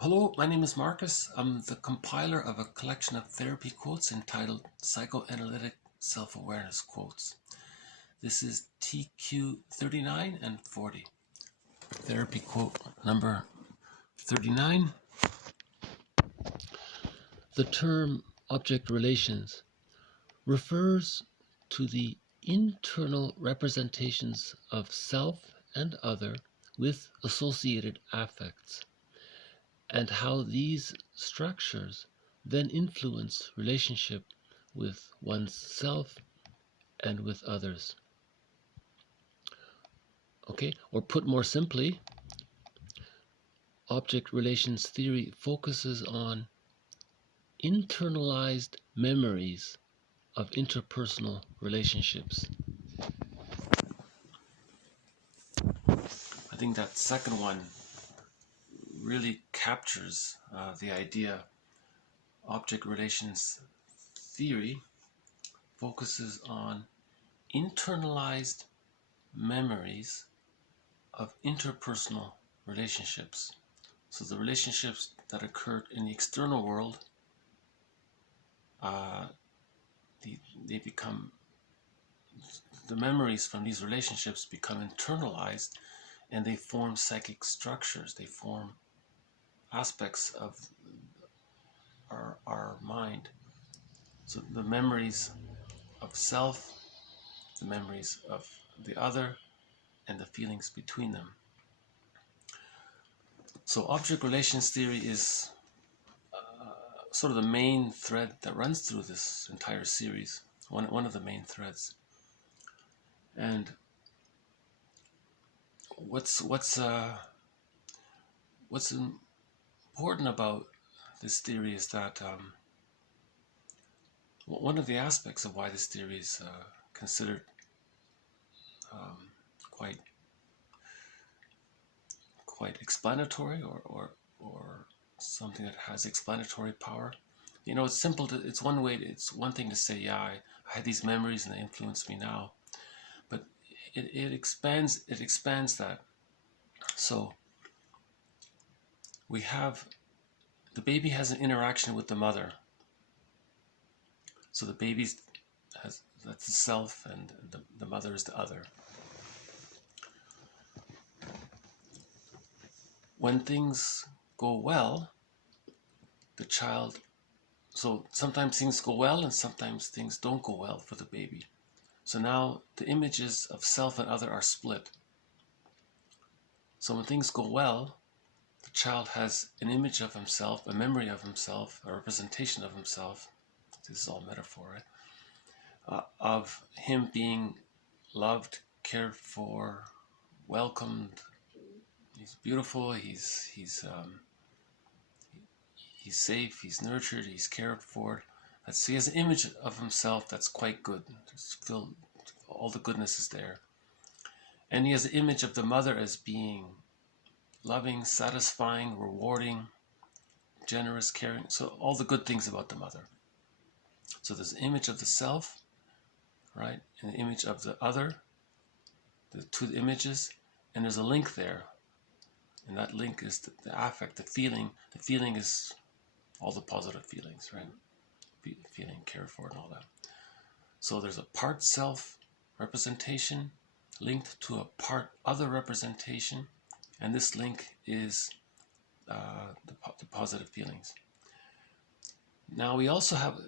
Hello, my name is Marcus. I'm the compiler of a collection of therapy quotes entitled Psychoanalytic Self-Awareness Quotes. This is TQ 39 and 40. Therapy quote number 39. The term object relations refers to the internal representations of self and other with associated affects, and how these structures then influence relationship with one's self and with others. Okay, or put more simply, object relations theory focuses on internalized memories of interpersonal relationships. I think that second one really captures the idea. Object relations theory focuses on internalized memories of interpersonal relationships. So the relationships that occurred in the external world, they become, the memories from these relationships become internalized, and they form psychic structures. They form aspects of our mind. So the memories of self, the memories of the other, and the feelings between them. So object relations theory is sort of the main thread that runs through this entire series, one of the main threads. And what's important about this theory is that one of the aspects of why this theory is considered quite explanatory, or something that has explanatory power. You know, it's simple to, it's one thing to say, yeah, I had these memories and they influence me now, but it expands that. So we have, the baby has an interaction with the mother. So the baby has, that's the self, and the mother is the other. When things go well, the child, so sometimes things go well and sometimes things don't go well for the baby. So now the images of self and other are split. So when things go well, the child has an image of himself, a memory of himself, a representation of himself. This is all metaphor, right? Of him being loved, cared for, welcomed. He's beautiful. He's safe. He's nurtured. He's cared for. So he has an image of himself that's quite good. Just feel all the goodness is there. And he has an image of the mother as being loving, satisfying, rewarding, generous, caring. So all the good things about the mother. So there's an image of the self, right, and the image of the other, the two images, and there's a link there. And that link is the affect, the feeling. The feeling is all the positive feelings, right? Feeling cared for and all that. So there's a part self representation linked to a part other representation, and this link is the positive feelings. Now we also have,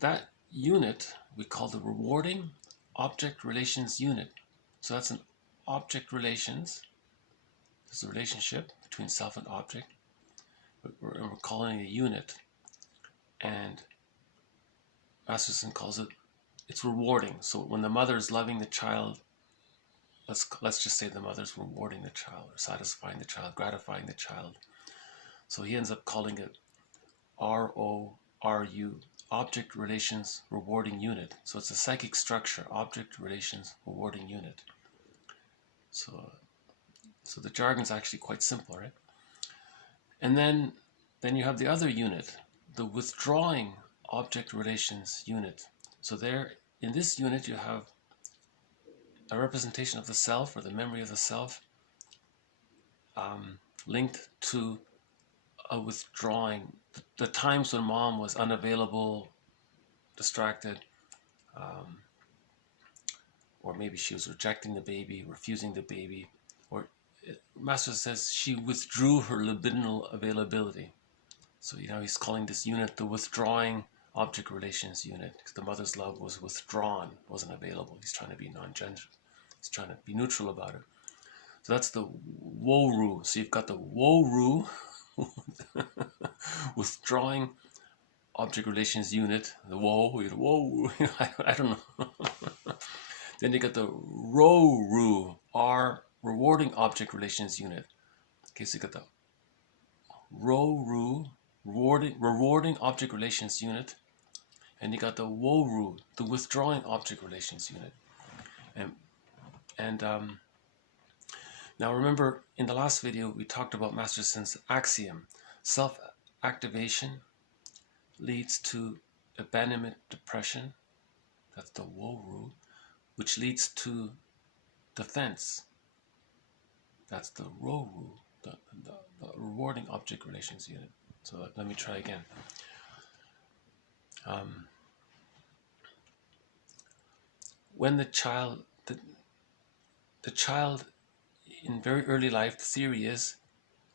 that unit we call the rewarding object relations unit. So that's an object relations. There's a relationship between self and object, but we're calling it a unit. And Masterson calls it, it's rewarding. So when the mother is loving the child, let's just say the mother's rewarding the child, or satisfying the child, gratifying the child. So he ends up calling it RORU, object relations rewarding unit. So it's a psychic structure, object relations rewarding unit. So the jargon is actually quite simple, right? And then you have the other unit, the withdrawing object relations unit. So there, in this unit, you have a representation of the self, or the memory of the self, linked to a withdrawing. The times when mom was unavailable, distracted, or maybe she was rejecting the baby, refusing the baby, or Master says she withdrew her libidinal availability. So he's calling this unit the withdrawing object relations unit, because the mother's love was withdrawn, wasn't available. He's trying to be non-gender. He's trying to be neutral about it. So that's the Woru. So you've got the Woru, withdrawing object relations unit, the whoa, I don't know. Then you got the Roru, R, rewarding object relations unit. Okay, so you got the Roru, rewarding object relations unit, and you got the Woru, the withdrawing object relations unit. And now remember, in the last video we talked about Master Sin's axiom. Self-activation leads to abandonment depression. That's the Woru, which leads to defense. That's the Roru, the rewarding object relations unit. So let me try again. When the child in very early life, the theory is,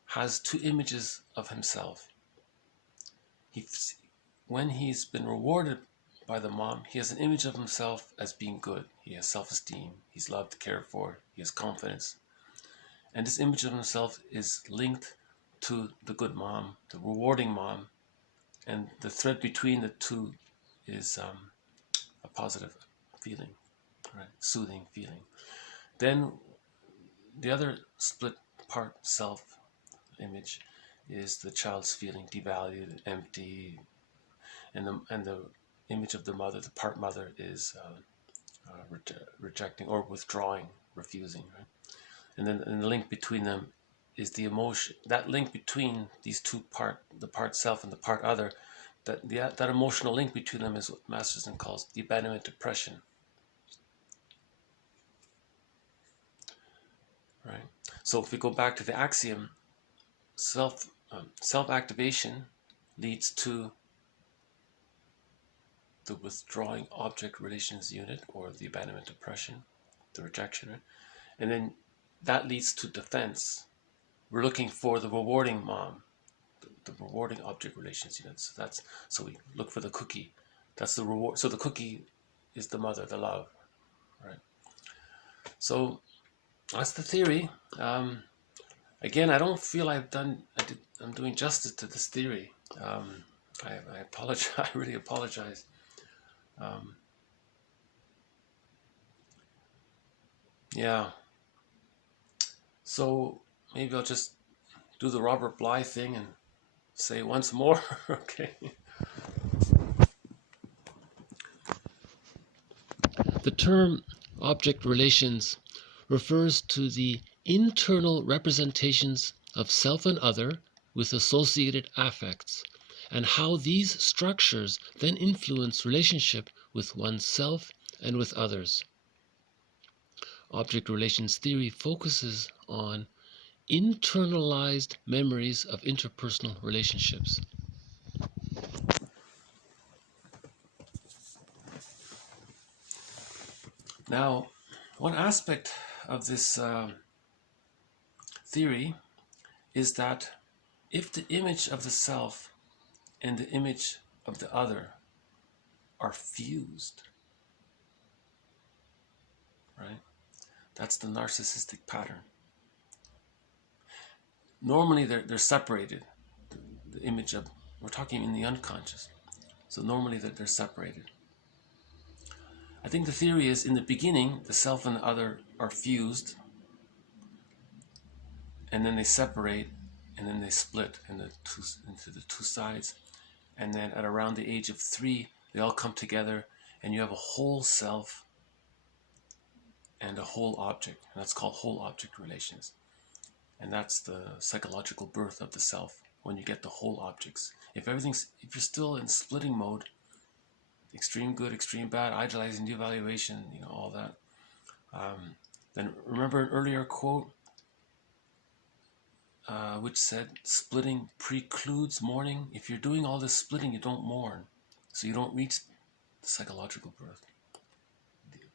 has two images of himself. When he's been rewarded by the mom, he has an image of himself as being good. He has self-esteem, he's loved, cared for, he has confidence. And this image of himself is linked to the good mom, the rewarding mom, and the thread between the two is a positive feeling, right? Soothing feeling. Then the other split part self-image is the child's feeling devalued, empty, and the image of the mother, the part mother, is rejecting or withdrawing, refusing, right? And then the link between them is the emotion. That link between these two the part self and the part other, that emotional link between them is what Masterson calls the abandonment depression. Right. So if we go back to the axiom, self-activation leads to the withdrawing object relations unit, or the abandonment depression, the rejection, right? And then that leads to defense. We're looking for the rewarding mom, the rewarding object relations unit. So we look for the cookie. That's the reward. So the cookie is the mother, the love, right? So that's the theory. Again, I don't feel I'm doing justice to this theory. I apologize. I really apologize. Yeah. So maybe I'll just do the Robert Bly thing and say once more. Okay. The term object relations refers to the internal representations of self and other with associated affects, and how these structures then influence relationship with oneself and with others. Object relations theory focuses on internalized memories of interpersonal relationships. Now, one aspect of this theory is that if the image of the self and the image of the other are fused, right? That's the narcissistic pattern. Normally they're separated. The image of, we're talking in the unconscious. So normally they're separated. I think the theory is, in the beginning, the self and the other are fused, and then they separate, and then they split into the two sides. And then at around the age of 3, they all come together, and you have a whole self and a whole object. And that's called whole object relations. And that's the psychological birth of the self, when you get the whole objects. If you're still in splitting mode, extreme good, extreme bad, idealizing, devaluation, all that, then remember an earlier quote, which said splitting precludes mourning. If you're doing all this splitting, you don't mourn. So you don't reach the psychological birth,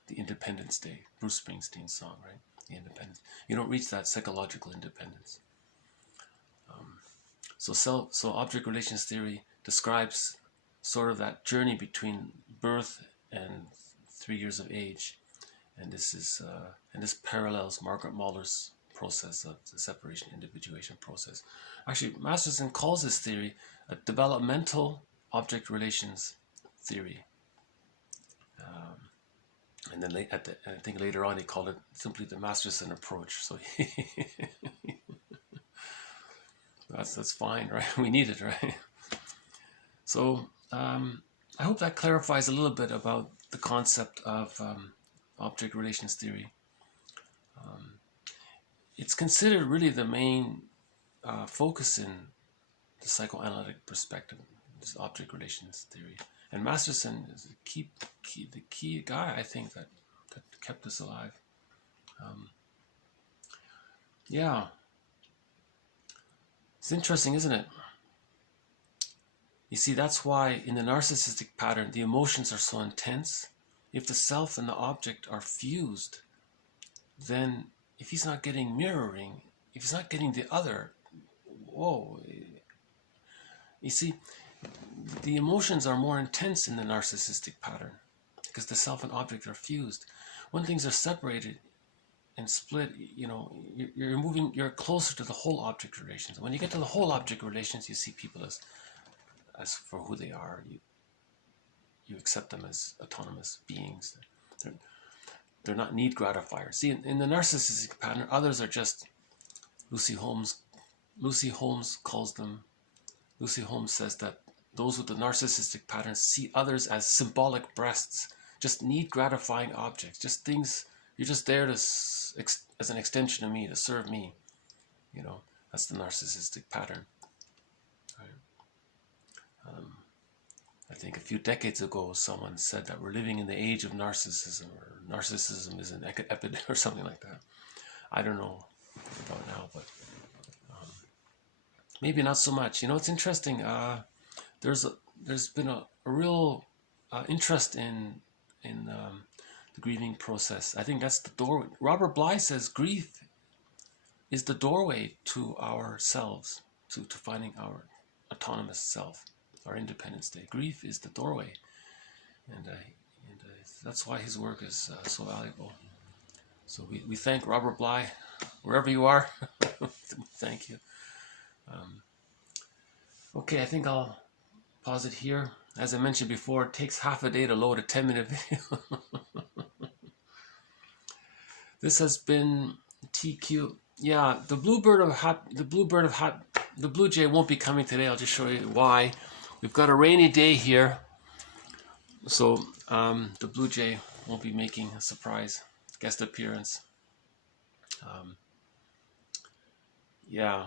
the Independence Day, Bruce Springsteen's song, right? The independence. You don't reach that psychological independence. So object relations theory describes sort of that journey between birth and 3 years of age, and this parallels Margaret Mahler's process of the separation individuation process. Actually, Masterson calls this theory a developmental object relations theory, and then I think later on he called it simply the Masterson approach. So that's fine, right? We need it, right? So I hope that clarifies a little bit about the concept of object relations theory. It's considered really the main focus in the psychoanalytic perspective, this object relations theory. And Masterson is the key guy, I think, that kept us alive. Yeah. It's interesting, isn't it? You see, that's why in the narcissistic pattern, the emotions are so intense. If the self and the object are fused, then if he's not getting mirroring, if he's not getting the other, whoa. You see, the emotions are more intense in the narcissistic pattern because the self and object are fused. When things are separated and split, you know, you're closer to the whole object relations. When you get to the whole object relations, you see people as for who they are. You accept them as autonomous beings. They're not need gratifiers. See, in the narcissistic pattern, others are just, Lucy Holmes calls them, Lucy Holmes says that those with the narcissistic pattern see others as symbolic breasts, just need gratifying objects, just things, you're just there to, as an extension of me, to serve me. You know, that's the narcissistic pattern. Right? I think a few decades ago, someone said that we're living in the age of narcissism, or narcissism is an epidemic, or something like that. I don't know about now, but maybe not so much. You know, it's interesting. There's been a real interest in the grieving process. I think that's the doorway. Robert Bly says grief is the doorway to ourselves, to finding our autonomous self, our independent state. Grief is the doorway, and that's why his work is so valuable. So we thank Robert Bly, wherever you are. Thank you. Okay, I think I'll pause it here. As I mentioned before, it takes half a day to load a 10-minute video. This has been TQ. Yeah, the Blue Jay won't be coming today. I'll just show you why. We've got a rainy day here, so the Blue Jay won't be making a surprise guest appearance. Yeah,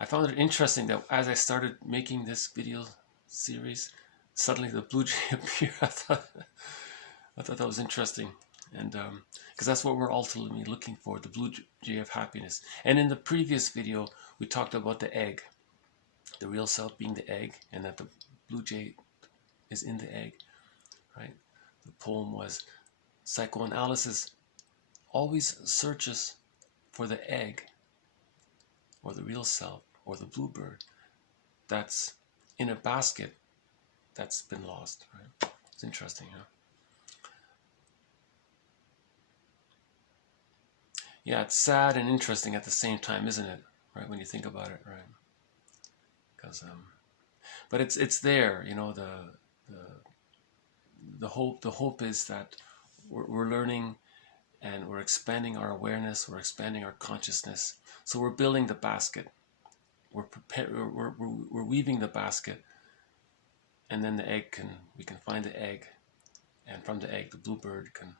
I found it interesting that as I started making this video series, suddenly the Blue Jay appeared. I thought that was interesting, and because that's what we're ultimately looking for, the Blue Jay of happiness. And in the previous video, we talked about the egg, the real self being the egg, and that the Blue Jay is in the egg, right? The poem was, psychoanalysis always searches for the egg, or the real self, or the bluebird that's in a basket that's been lost, right? It's interesting, huh? Yeah, it's sad and interesting at the same time, isn't it? Right, when you think about it, right? Because, but it's there, you know. The hope is that we're learning, and we're expanding our awareness, we're expanding our consciousness. So we're building the basket. We're weaving the basket, and then we can find the egg, and from the egg the bluebird can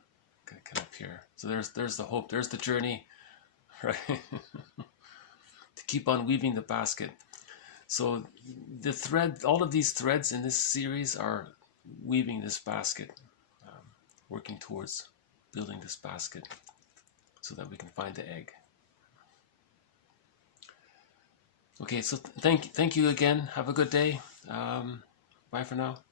appear. So there's the hope, there's the journey, right? To keep on weaving the basket. So the thread, all of these threads in this series are weaving this basket, working towards building this basket so that we can find the egg. Okay, so thank you again. Have a good day. Bye for now.